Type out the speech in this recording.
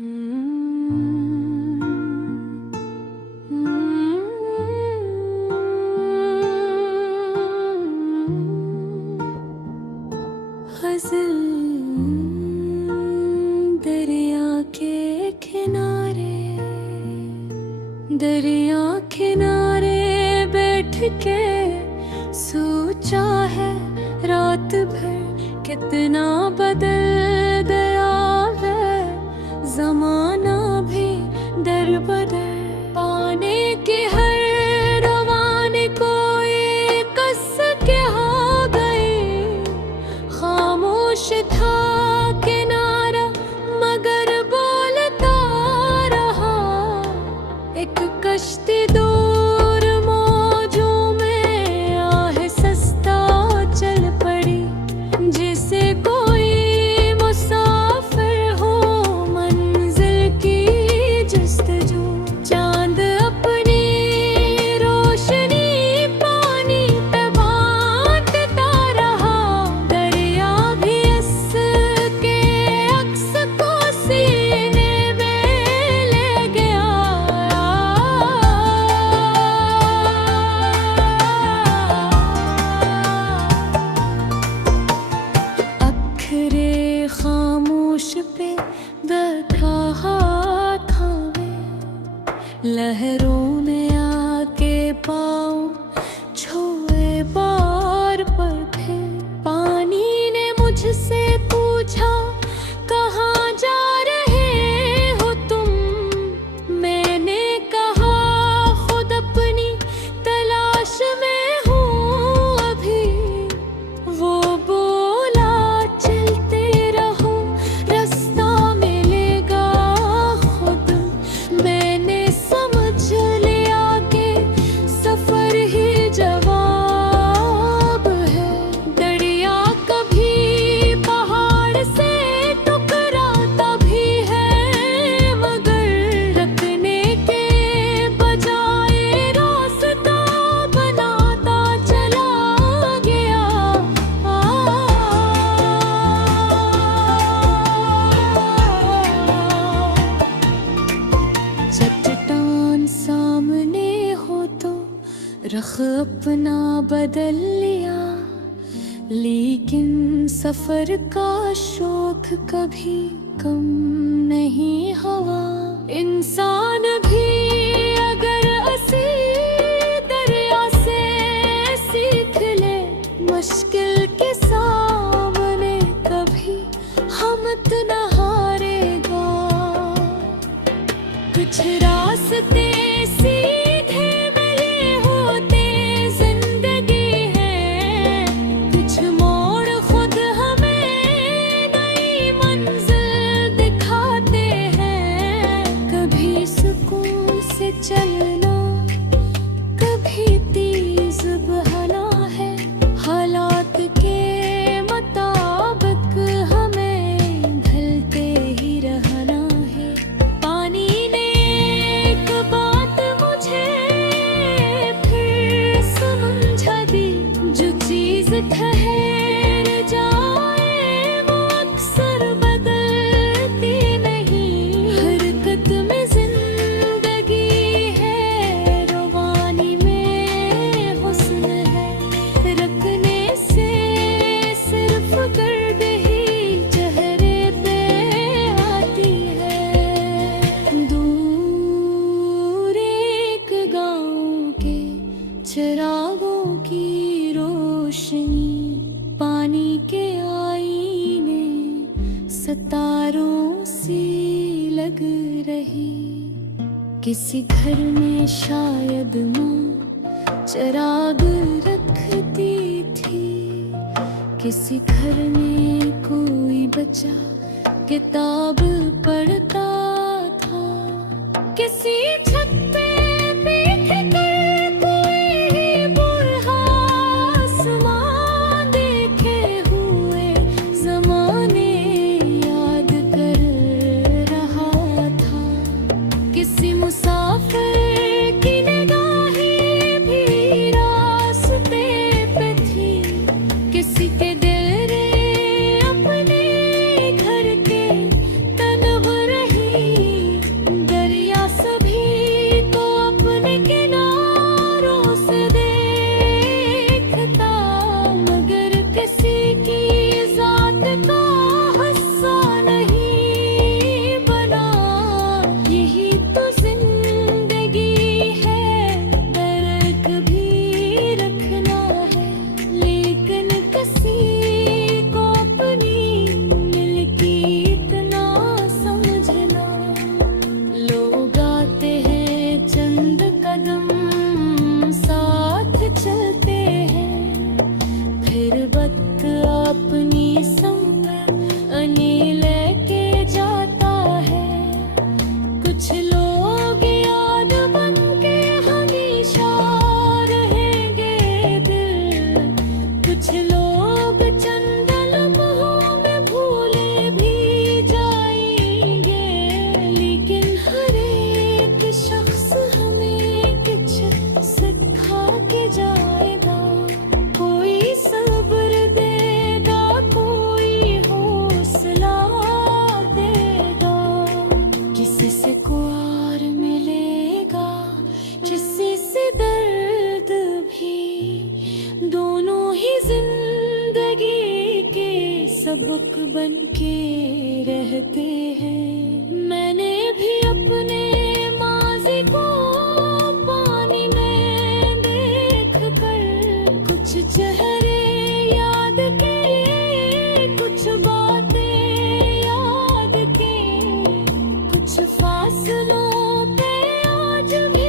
गज़ल दरिया के किनारे, दरिया किनारे बैठ के सोचा है रात भर कितना बदल गया है ज़माना भी दर बदर। पाने की हर रवानी कोई कस के हो गई, खामोश था किनारा मगर बोलता रहा। एक कश्ती दूर मौजों में आहिस्ता चल पड़ी, जिसे कोई मुसाफिर हो मंजिल की जस्तजू। चांद अपनी रोशनी पानी पे बांटता रहा, दरिया भी इसके अक्स को सीने में ले गया। अखरे खामोश पे बैठा हाथ थामे, लहरों में आके पाँव छुए बार पर फिर। पानी ने मुझसे पूछा कहाँ जा रहे हो तुम, मैंने कहा खुद अपनी तलाश में हूँ अभी। वो बोला चलते रहो रास्ता मिलेगा खुद। मैंने समझ लिया कि सफर ही जवाब है। दरिया कभी पहाड़ से टकराता भी है, मगर रखने के बजाय रास्ता बनाता चला गया। चट्टान सामने हो तो रख अपना बदल लिया, लेकिन सफर का शौक कभी कम नहीं हुआ। इंसान भी अगर असी दरिया से सीख ले, मुश्किल के सामने कभी हिम्मत न हारेगा। कुछ रास्ते सीधे मिले होते जिंदगी है, कुछ मोड़ खुद हमें नई मंजिल दिखाते हैं। कभी सुकून से चलना, कभी तेज बहना है, हालात के मुताबिक हमें ढलते ही रहना है। पानी ने एक बात मुझे फिर समझा दी, जो चीज ठहर जाए वो अक्सर बदलती नहीं। हरकत में जिंदगी है, रवानी में हुस्न है, रखने से सिर्फ गर्द ही चेहरे पे आती है। दूर एक गाँव के चिरागों की रोशनी, पानी के आईने सितारों सी लग रही। किसी घर में शायद माँ चिराग रखती थी, किसी घर में कोई बच्चा किताब पढ़ता था। किसी छत पे बैठ कर कोई बूढ़ा आसमां देखे हुए ज़माने याद कर रहा था। किसी मुसाफिर की निगाहें भी रास्ते पे थी, किसी के दिल ने अपने घर के तन्व रही कुछ फासलों पे आज भी